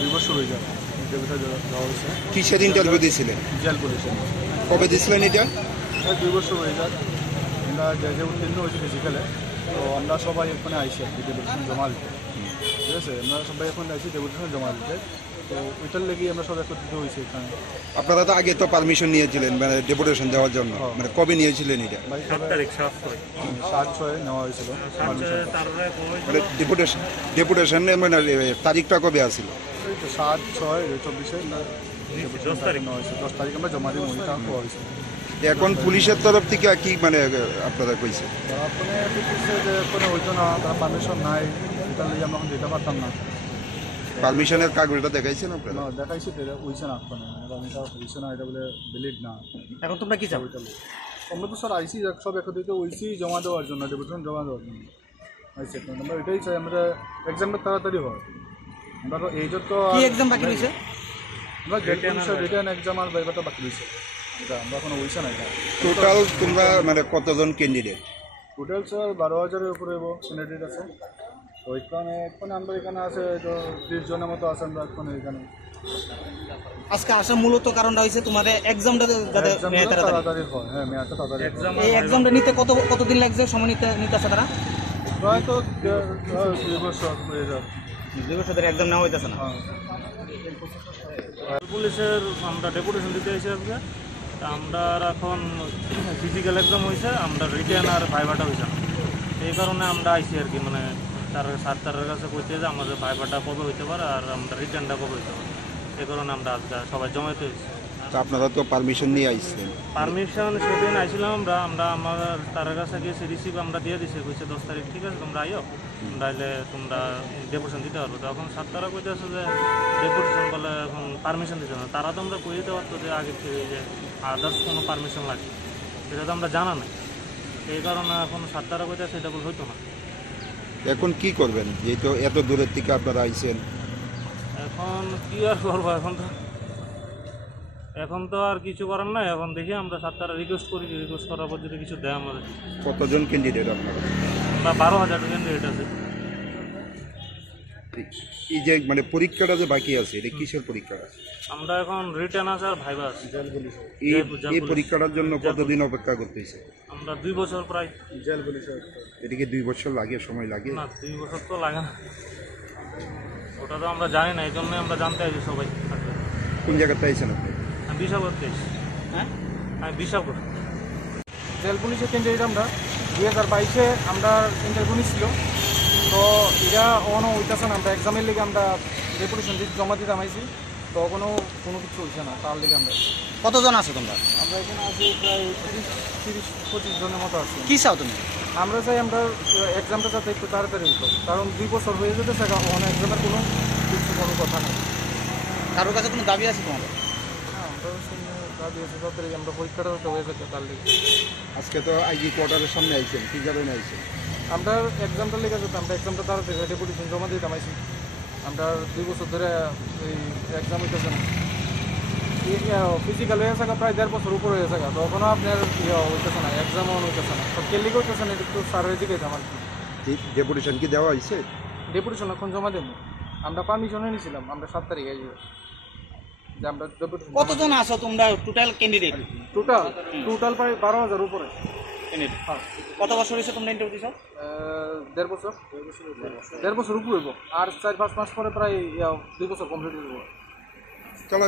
2 বছর হয়ে যায় ইন্টারভিউটা দেওয়া হয়েছে। কিসের ইন্টারভিউ দিয়েছিলেন? জেল পুলিশে। কবে দিয়েছিলেন এটা? 2 বছর হয়ে যায়। আমরা যে উত্তীর্ণ হয়েছি ফিজিক্যালে, তো আমরা সবাই এখানে আইসি আর কি ডেপুটেশন জমা দিতে। ঠিক আছে, আমরা সবাই এখন আইসি ডেপুটেশন জমা দিতে, তো ওইটার লেগেই আমরা সবাই একত্রিত হয়েছি এখানে। আপনারা তো আগে তো পারমিশন নিয়েছিলেন মানে ডেপুটেশন দেওয়ার জন্য, মানে কবে নিয়েছিলেন এটা? 7/6 নেওয়া হয়েছিল। মানে ডেপুটেশন মানে তারিখটা কবে আসছিল? 7/6/24 10 তারিখ নেওয়া হয়েছে। 10 তারিখ আমরা জমা দিয়ে মনিটা হওয়া হয়েছে। এখন পুলিশের তরফ থেকে কি মানে আপনারা কইছে? তারা যে কোনো হইতো না, তারা পারমিশন নাই, এটা লিয়ে আমরা এখন দিতে পারতাম না। পারমিশনের কাগজটা দেখাইছেন আপনারা? না, দেখাইছি হইছে না এখন, এটা হইছে না, এটা বলে ভ্যালিড না। এখন তোমরা কি চাও? আমরা তো স্যার আইসি সব একত্রিত হইছি জমা দেওয়ার জন্য, ডেপুটেশন জমা দেওয়ার জন্য আইসি। আমরা এটাই চাই, আমরা এক্সামটা তাড়াতাড়ি হয়। আমরা তো এই তো কি এক্সাম বাকি রয়েছে? আমরা রিটার্ন এক্সাম আর ভাইভাটা বাকি রয়েছে, এটা আমরা এখনো হইছে না। এটা টোটাল তোমরা মানে কতজন ক্যান্ডিডেট? টোটাল স্যার 12,000-এর উপরে ক্যান্ডিডেট আছে। তো ওইখানে এখন আমরা এখানে আছে তো 30 জনের মতো আছে আমরা এখন এখানে। আজকে আসার মূলত কারণটা হয়েছে তোমাদের এক্সামটা যাতে তাড়াতাড়ি হয়। হ্যাঁ, মেয়াদটা তাড়াতাড়ি। এই এক্সামটা নিতে কতদিন লাগছে, সময় নিতে আসে তারা? প্রায় তো 2 বছর হয়ে যাবে। 2 বছর ধরে এক্সাম নেওয়া হইতেছে না। পুলিশের আমরা ডেপুটেশন দিতে এসে আজকে, আমরা এখন ফিজিক্যাল এক্সাম হয়েছে, আমরা রিটার্ন আর ভাইভাটা হয়েছে না। এই কারণে আমরা আইসি আর কি, মানে স্যারের কাছে কইতে যে আমাদের ভাইভাটা কবে হইতে পারে আর আমরা রিটার্নটা কবে হইতে পারে। এই কারণে আমরা আজকে সবাই জমাইতে হয়েছি। তো আপনারা তো পারমিশন নিয়ে আইসছেন? পারমিশন সেদিন আইছিলাম আমরা আমার তার কাছে গিয়েছি, রিসিভ আমরা দিয়ে দিছি, কইছে 10 তারিখ ঠিক আছে তোমরা আইও, তোমরা আইলে তোমরা ডেপুটেশন দিতে পারবো। তো এখন তারা কইতেছে যে ডেপুটেশন বলে এখন পারমিশন দিতে না। তারা তো আমরা কই দিতে পারতো যে আগে থেকে যে আদার্স কোনো পারমিশন লাগে, সেটা তো আমরা জানা নাই। এই কারণে এখন তারা কইতেছে এটা বলে হইতো না। এখন কি করবেন যেহেতু এত দূরের থেকে আপনারা আইছেন? এখন কি আর করবো, এখন তো আর কিছু করার নাই। এখন দেখি আমরা তারা রিকোয়েস্ট করার পর যদি কিছু দেয় আমাদের। কতজন ক্যান্ডিডেট আপনারা? আমরা 12,000 ক্যান্ডিডেট আছে। এই যে মানে পরীক্ষাটা যে বাকি আছে, এটা কিসের পরীক্ষাটা? আমরা এখন রিটার্ন আছে আর ভাইবা আছে। এই পরীক্ষাটার জন্য কতদিন অপেক্ষা করতেছে? আমরা 2 বছর প্রায়। জেল পুলিশে এদিকে 2 বছর লাগে, সময় লাগে না, 2 বছর তো লাগে না, ওটা তো আমরা জানি না, এই জন্যই আমরা জানতে আছি সবাই। কোন জায়গাতে আইছেন আপনি? আমি বিশাল করতে এসেছি। হ্যাঁ, আমি বিশাল করতে। জেল পুলিশের ক্যান্ডিডেট আমরা 2022-এ আমরা ইন্টারভিউ নিয়েছিল, তো এটা অনও হইতেছে না। আমরা এক্সামের লিগে আমরা ডেপুটেশন জমা দিতে আইছি, তো কোনো কিছু হইছে না। তার লিগে আমরা কতজন আছো তোমরা? আমরা এখানে আছি প্রায় 30-25 জনের মতো আছি। কি চাও তুমি? আমরা চাই আমরা এক্সামটা যাতে একটু তাড়াতাড়ি হতো, কারণ 2 বছর হয়ে যেতেছে, অন এক্সামের কোনো কথা নেই। কারোর কাছে কোনো দাবি আছে তোমাদের? হ্যাঁ, আমরা দাবি আছে তাড়াতাড়ি আমরা পরীক্ষাটা হয়ে যেতে তার লিগে। আজকে তো আইজি কোয়ার্টারের সামনে আইছেন, কি কারণে আইছেন? আমরা এক্সামটা লেগে যেতাম, আমরা এক্সামটা তাড়াতাড়ি ডেপুটেশন জমা দিতাম আইসি। আমরা 2 বছর ধরে এই এক্সাম হইতেছে না। ফিজিক্যাল হয়ে থাকা প্রায় 1.5 বছর উপরে হয়ে থাকা, তখনও আপনার হইতেছে না, এক্সামও হইতেছে না। তো কেলিকে হইতেছে না, একটু স্যারের দিকে আমার কি ডেপুটেশন কি দেওয়া হয়েছে? ডেপুটেশন এখন জমা দেবো। আমরা পারমিশনে নিয়েছিলাম, আমরা 7 তারিখে আসবো যে আমরা ডেপুটেশন। কতজন আছো তোমরা টোটাল ক্যান্ডিডেট? টোটাল প্রায় 12,000 উপরে ক্যান্ডিডেট। কত বছর হয়েছে তোমরা ইন্টারভিউ দিছো? 1.5 বছর। 1.5 বছর উপরে হইব, আর 4-5 মাস পরে প্রায় 2 বছর কমপ্লিট হইব। চলো